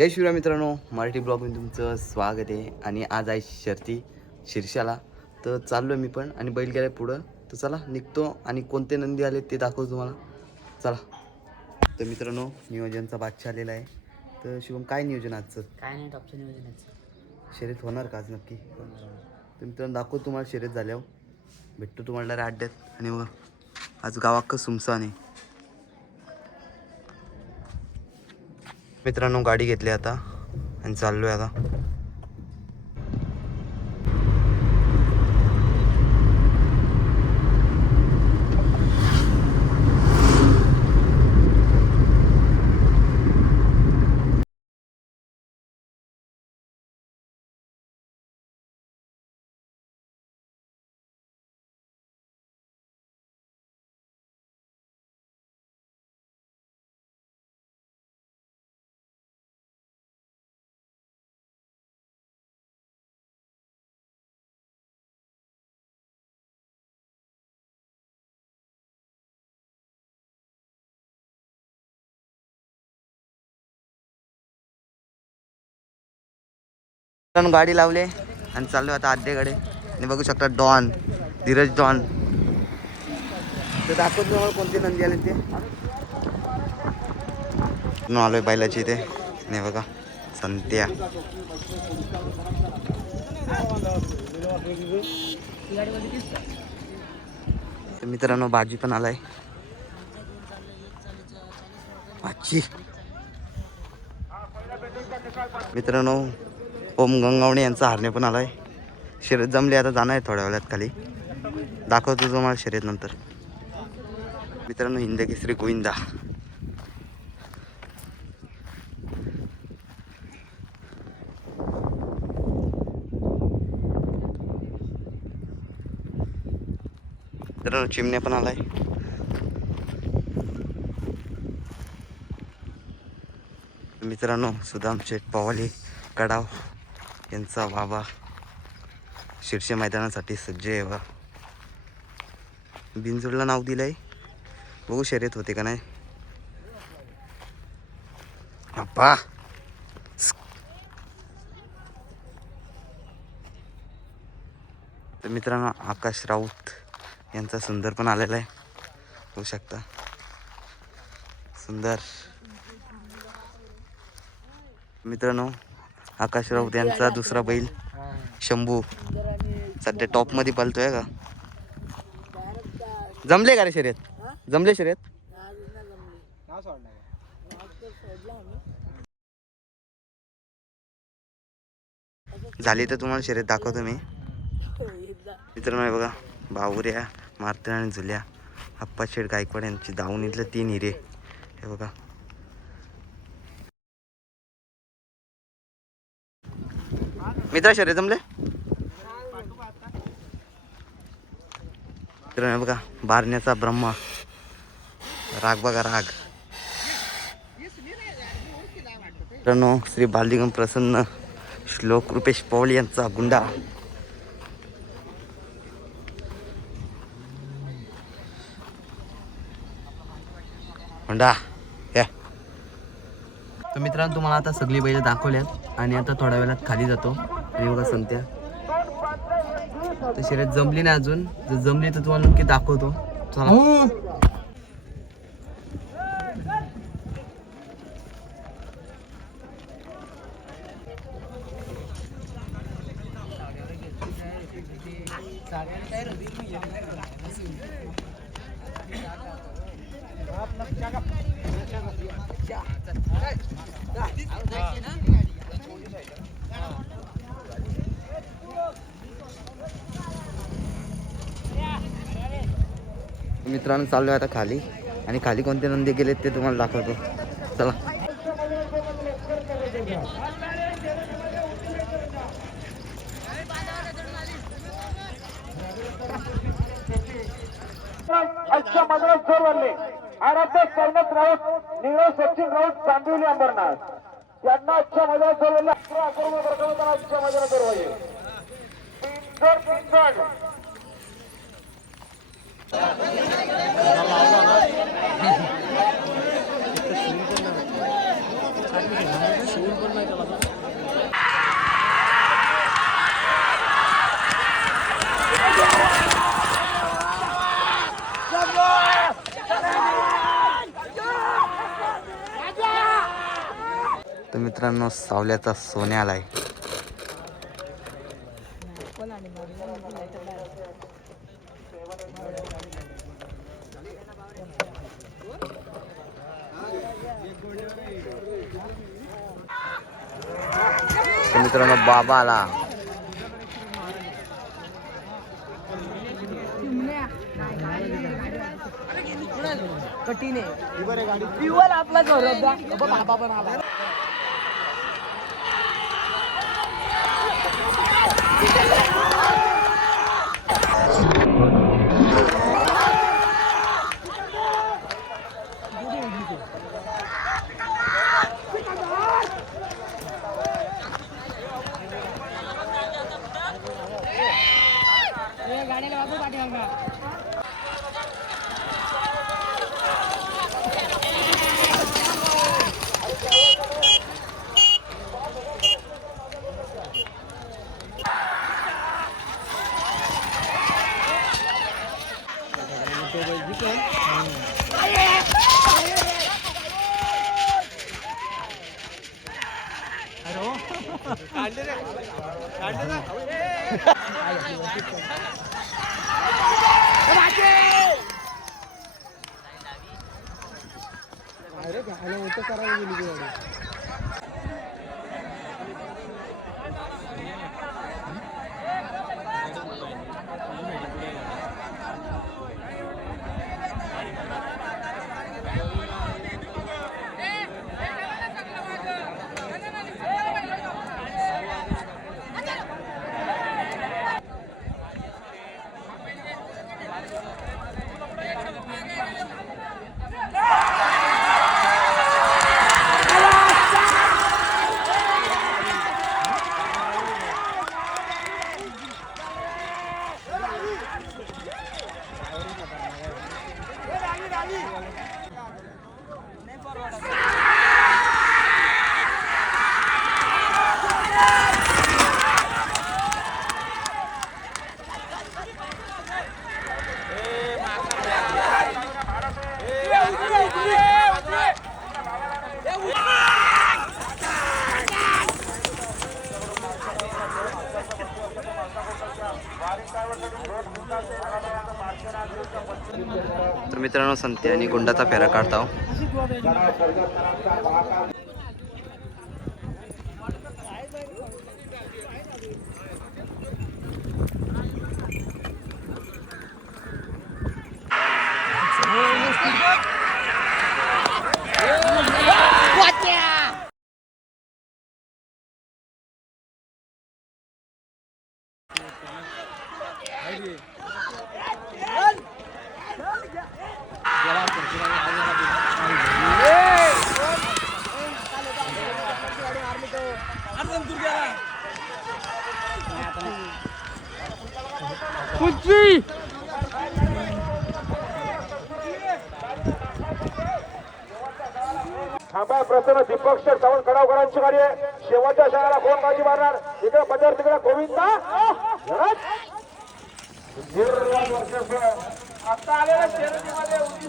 जय शिवराय मित्रांनो, मराठी ब्लॉगमध्ये तुमचं स्वागत आहे. आणि आज आहे शर्ती शीर्षाला, तर चाललो मी पण आणि बैल गेला पुढं. तर चला निघतो आणि कोणते नंदी आले ते दाखवतो तुम्हाला. चला. तर मित्रांनो, नियोजनचा बादशाह आलेला आहे. तर शिवम, काय नियोजन आजचं? काय नाही, टॉपचं नियोजनाचं. शर्यत होणार का आज नक्की? तर मित्रांनो, दाखवतो तुम्हाला शर्यत झाल्यावर. भेटतो तुम्हाला डायरेक्ट अड्ड्यात. आणि मग आज गावाक्क सुमसान आहे. मित्रांनो, गाडी घेतली आता आणि चाललोय आता. गाडी लावले आणि चाललो आता आड्याकडे. आणि बघू शकता डॉन, धीरज डॉन. तर दाखवतो तुम्हाला कोणते नंदी आले ते. आलोय बैलाची इथे. नाही बघा, संत्या. मित्रांनो, भाजी पण आलाय. भाजी मित्रांनो, ओम गंगावणे यांचा हरणे पण आलाय. शर्यत जमली, आता जाणार आहे थोड्या वेळात खाली. दाखवतो तुम्हाला शर्यत नंतर. मित्रांनो, हिंद केसरी गोविंदा. मित्रांनो, चिमण्या पण आलाय. मित्रांनो, सुदाम शेठ पवाली कडाव यांचा बाबा शीर्ष मैदानासाठी सज्ज आहे. बा बिनजोडला नाव दिलंय. बघू शर्यत होते का नाही. अप्पा तर मित्रांनो, आकाश राऊत यांचा सुंदर पण आलेला आहे. होऊ शकता सुंदर. मित्रांनो, आकाश राऊत यांचा दुसरा बैल शंभू सध्या टॉप मध्ये पळतोय का. जमले का रे शर्यत? जमले शर्यत? झाली तर तुम्हाला शर्यत दाखवतो मी. मित्रांनो, हे बघा, बावऱ्या, मारतळ आणि झुल्या. अप्पा शेठ गायकवाड यांची दावणीतले 3 हिरे. हे बघा. मित्रा, शर्यत जमले? मित्रांनो, बघा, बारण्याचा ब्रह्मा. राग बघा, राग. मित्रांनो, श्री बालदिगम प्रसन्न श्लोक रुपेश पौल यांचा गुंडा. होंडा या. तर मित्रांनो, तुम्हाला आता सगळी बैल दाखवल्यात आणि आता थोड्या वेळात खाली जातो. आणि बघा संत्या. तर शर्यत जमली नाही अजून. जर जमली तर तुम्हाला नक्की दाखवतो. चला. मित्रांनो, चाललोय आता खाली. आणि खाली कोणते नंदी गेलेत ते तुम्हाला दाखवतो. चला. अच्छा मंडळ सोरवले आराध्य सर्वत राऊत नीरज सचिन राऊत चांदिवली अंबरनाथ यांना अच्छा मंडळ सोरवले. अच्छा मंडळ सोरवले तर मित्रांनो सावल्याचा सोन्या आलाय. तर मित्रांनो बाबा आला. कठीण आहे पिवल आपला बाबा पण आला. गाड्याला बाबू पाठी तर मित्रांनो संते आणि गुंडाचा फेरा काढता. थांबा प्रसन्न दीपक शेठ सावंत कडावकरांची गाडी आहे. शेवटच्या क्षणाला कोण बाजी मारणार? इकडे पदर तिकडे गोविंदा आता आलेल्या शर्यतीमध्ये उंची